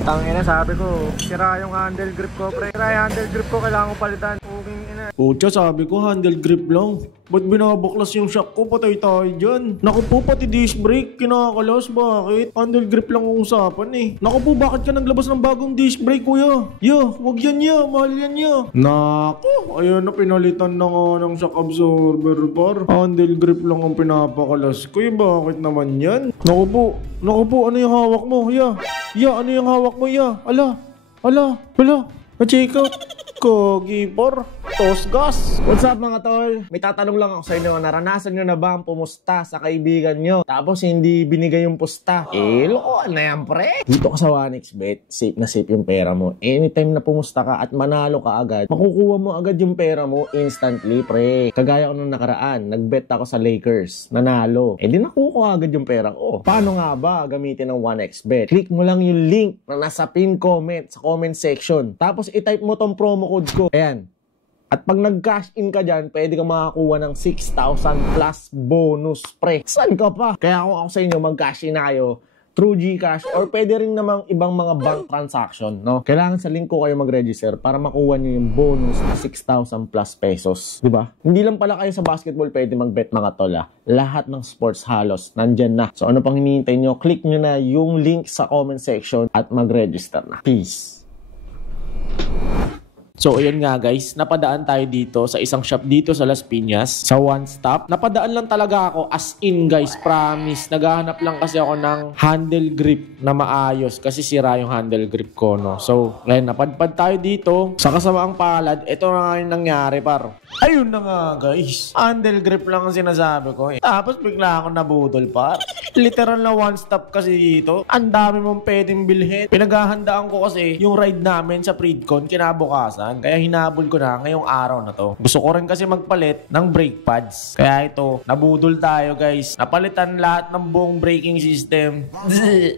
Tangina, sabi ko, sira yung handle grip ko, pre. Sira yung handle grip ko, kailangan ko palitan. Puging ina. Pucha, sabi ko handle grip lang. Ba't binabaklas yung shock ko? Patay tayo dyan. Naku po, pati disc brake, kinakalas. Bakit? Handle grip lang ang usapan eh. Naku po, bakit ka naglabas ng bagong disc brake, kuya? Wag yan ya, mahal yan ya. Naku, ayun na, pinalitan na nga ng shock absorber, par. Handle grip lang ang pinapakalas. Kuya, bakit naman yan? Naku po, ano yung hawak mo? Ano yung hawak mo, Ala, na-check out. Kogipor, Tosgas. What's up mga tol? May tatanong lang ako sa inyo, naranasan nyo na ba ang pumusta sa kaibigan nyo tapos hindi binigay yung pusta? Lokohan na yan, pre. Dito ka sa 1xBet, safe na safe yung pera mo. Anytime na pumusta ka at manalo ka agad, makukuha mo agad yung pera mo instantly, pre. Kagaya ko nung nakaraan, nagbet ako sa Lakers, nanalo. Di nakukuha agad yung pera ko. Paano nga ba gamitin ng 1xBet? Click mo lang yung link na nasa pin comment sa comment section. Tapos i-type mo tong promo code ko. Ayan. At pag nag-cash in ka dyan, pwede ka makakuha ng 6,000 plus bonus, pre. Saan ka pa? Kaya kung ako sa inyo, mag-cash in na kayo through GCash or pwede rin namang ibang mga bank transaction, no? Kailangan sa link ko kayo mag-register para makuha nyo yung bonus na 6,000 plus pesos. Diba? Hindi lang pala kayo sa basketball pwede mag-bet, mga tol, ah. Lahat ng sports halos nandyan na. So ano pang hinihintay nyo? Click nyo na yung link sa comment section at mag-register na. Peace! So, ayan nga guys, napadaan tayo dito sa isang shop dito sa Las Piñas, sa One Stop. Napadaan lang talaga ako, as in guys, promise. Naghahanap lang kasi ako ng handle grip na maayos kasi sira yung handle grip ko, no? So, ayan, napadpad tayo dito. Sa kasamaang palad, ito na nga yung nangyari, par. Ayun na nga guys, handle grip lang ang sinasabi ko eh. Tapos bigla ako nabudol, par. Literal na One Stop kasi dito. Ang dami mong pwedeng bilhin. Pinaghahandaan ko kasi yung ride namin sa Predcon kinabukasan. Kaya hinabol ko na ngayong araw na to. Gusto ko rin kasi magpalit ng brake pads. Kaya ito, nabudol tayo guys. Napalitan lahat ng buong braking system.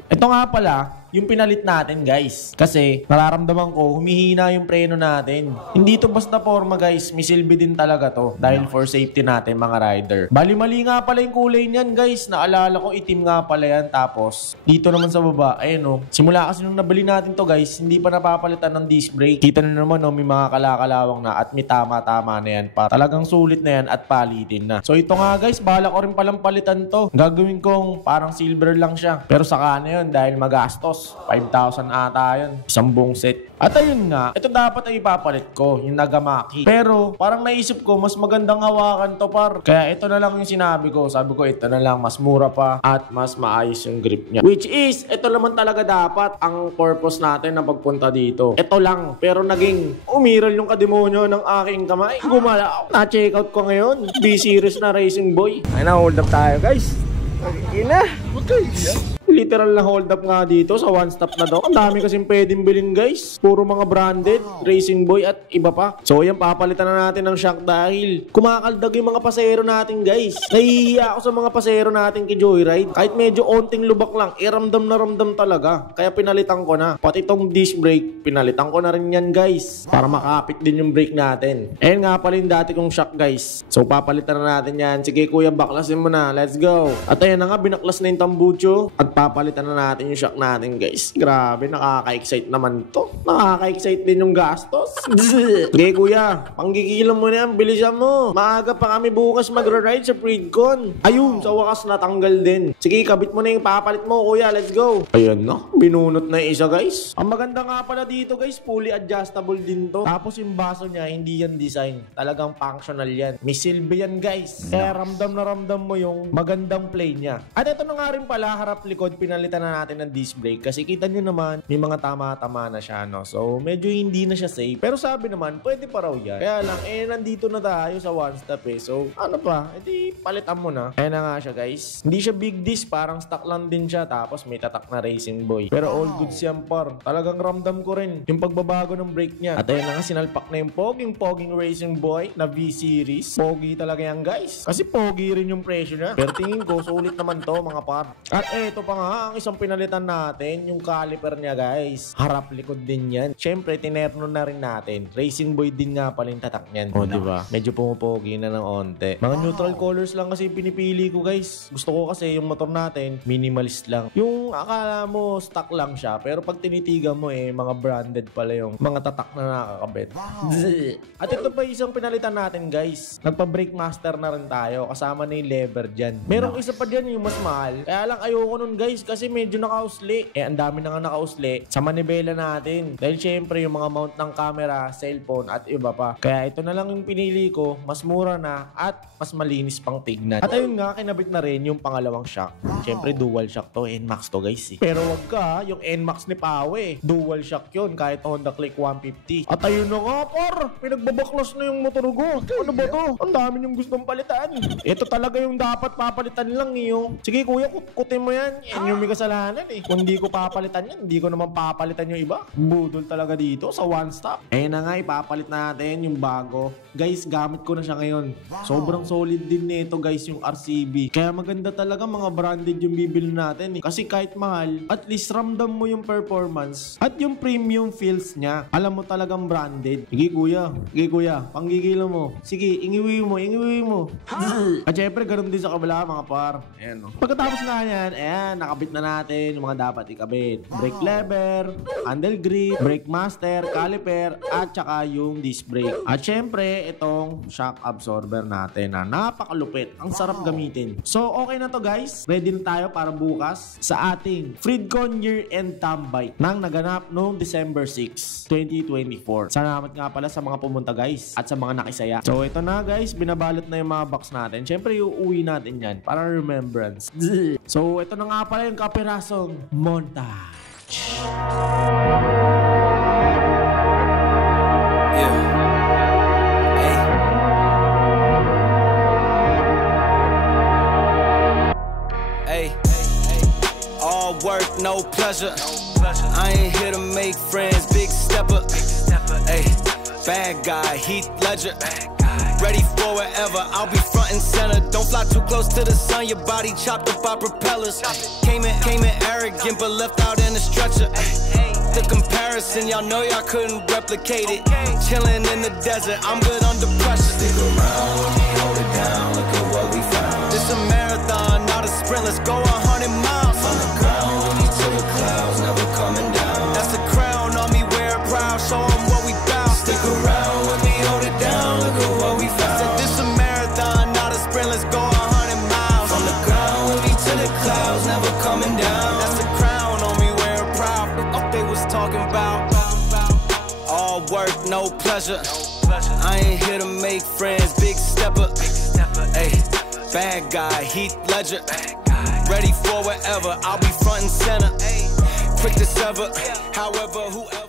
Ito nga pala, yung pinalit natin guys. Kasi nararamdaman ko humihina yung preno natin. Hindi to basta forma guys, may silbi din talaga to dahil for safety natin mga rider. Bali-mali nga pala yung kulay niyan guys. Naalala ko itim nga pala yan. Tapos dito naman sa baba, ayun o. Simula kasi nung nabili natin to guys, hindi pa napapalitan ng disc brake. Kita na naman may mga kalakalawang na at may tama-tama na yan pa. Talagang sulit na yan at palitin na. So ito nga guys, bala ko rin palang palitan to. Gagawin kong parang silver lang siya. Pero saka na yun dahil magastos. 5,000 ata yun. Isang buong set. At ayun nga, ito dapat ay ipapalit ko, yung Nagamaki. Pero parang naisip ko, mas magandang hawakan to, par. Kaya ito na lang yung sinabi ko. Sabi ko, ito na lang, mas mura pa at mas maayos yung grip niya. Which is, ito naman talaga dapat ang purpose natin na pagpunta dito. Ito lang. Pero naging umiral yung kademonyo ng aking kamay. Gumalaw. Na-check out ko ngayon. B-series na racing boy. Ay na, hold up tayo, guys. Ina. Huwag kayo yan. Literal na hold up nga dito sa One Stop na daw. Ang dami kasing pwedeng bilhin guys. Puro mga branded, racing boy at iba pa. So yan, papalitan na natin ng shock dahil kumakaldag yung mga pasero natin guys. Nahihiya ako sa mga pasero natin kay Joyride. Kahit medyo onting lubak lang, ramdam na ramdam talaga. Kaya pinalitan ko na. Pati itong disc brake, pinalitan ko na rin yan guys. Para makapit din yung brake natin. Ayan nga pala yung dati kong shock guys. So papalitan na natin yan. Sige kuya, baklasin mo na. Let's go. At ayan na nga, binaklas na yung tambucho. At papalitan na natin yung shock natin guys. Grabe, nakaka-excite naman to. Nakaka-excite din yung gastos. Sige kuya, panggigilan mo na yan, bilisan mo. Maaga pa kami bukas magra-ride sa Predcon. Ayun, sa wakas natanggal din. Sige, kabit mo na yung papalit mo kuya, let's go. Ayan na, binunot na yung isa guys. Ang maganda nga pala dito guys, fully adjustable din to. Tapos yung baso niya, hindi yan design. Talagang functional yan. May silbi yan guys. Kaya ramdam na ramdam mo yung magandang play niya. At ito na nga rin pala, harap likod, pinalitan na natin ng disc brake kasi kita nyo naman may mga tama-tama na siya, no? So medyo hindi na siya safe, pero sabi naman pwede pa raw yan. Kaya lang nandito na tayo sa One Stop eh, so ano pa, edi palitan mo na. Ayan na nga siya guys, hindi siya big disc, parang stock lang din siya, tapos may tatak na racing boy, pero all goods yan par. Talagang ramdam ko rin yung pagbabago ng brake niya. At ayun na nga, sinalpak na yung poging racing boy na V-series. Pogi talaga yan guys, kasi pogi rin yung presyo niya, pero tingin ko sulit naman to mga par. At eto pa nga, ang isang pinalitan natin, yung caliper niya guys. Harap likod din yan. Siyempre, tinerno na rin natin. Racing Boy din nga pala yung tatak niyan. O, diba? Medyo pumupogi na ng onte. Mga neutral colors lang kasi pinipili ko guys. Gusto ko kasi yung motor natin, minimalist lang. Yung akala mo, stock lang siya. Pero pag tinitigan mo mga branded pala yung mga tatak na nakakabit. At ito pa isang pinalitan natin guys. Nagpa-brake master na rin tayo. Kasama na yung lever dyan. Merong isa pa dyan yung mas mahal. Kaya lang ayoko nun guys kasi medyo nakausli. Ang dami na nga nakausli sa manibela natin. Dahil syempre yung mga mount ng camera, cellphone at iba pa. Kaya ito na lang yung pinili ko. Mas mura na at mas malinis pang tignan. At ayun nga, kinabit na rin yung pangalawang shock. Syempre dual shock to. NMAX to guys Pero wag ka, yung NMAX ni Pawe. Dual shock yun kahit Honda Click 150. At ayun na nga par, pinagbabaklas na yung motor ko. Ano ba to? Ang dami niyong gustong palitan. Ito talaga yung dapat papalitan lang Sige kuya, kutin mo yan. Yan yung may kasalanan Kung hindi ko papalitan yan, hindi ko naman papalitan yung iba. Budol talaga dito sa one stop. Na nga, ipapalit natin yung bago. Guys, gamit ko na siya ngayon. Sobrang solid din nito guys yung RCB. Kaya maganda talaga mga branded yung bibili natin Kasi kahit mahal, at least ramdam mo yung performance at yung premium feels niya. Alam mo talagang branded. Sige kuya, panggigilo mo. Sige, ingiwi mo. At syempre, ganun din sa kabila mga par. Ayan Pagkatapos na yan, nakabit na natin yung mga dapat ikabit. Brake lever, handle grip, brake master, caliper, at saka yung disc brake. At syempre, itong shock absorber natin na napakalupit. Ang sarap gamitin. So, okay na to guys. Ready na tayo para bukas sa ating Freedcon year-end tambay nang naganap noong December 6, 2024. Salamat nga pala sa mga pumunta guys at sa mga nakisaya. So, ito na guys. Binabalot na yung mga box natin. Syempre, uuwi natin yan para remembrance. So, ito na nga pala yung kapirasong montage. All work, no pleasure. I ain't here to make friends, big stepper. Ay, bad guy, Heath Ledger. Ready for whatever, I'll be front and center. Don't fly too close to the sun, your body chopped up by propellers. Came in arrogant, but left out in a stretcher. The comparison, y'all know y'all couldn't replicate it. Chilling in the desert, I'm good under pressure. Stick around when we hold it down, look at what we found. This a marathon, not a sprint, let's go 100 miles. On the ground, when we to the clouds, never coming down. That's a crown on me, wear it proud, show 'em what we bout. Stick around when we hold it down, look at what we found. Said this a marathon, not a sprint, let's go 100 miles. On the ground, when we to the clouds, never coming down. That's a crown on me, wear it proud. What they was talking about. All work, no pleasure. I ain't here to make friends, big stepper. Ay, bad guy, Heath Ledger. Ready for whatever, I'll be front and center. Quick to sever, however, whoever.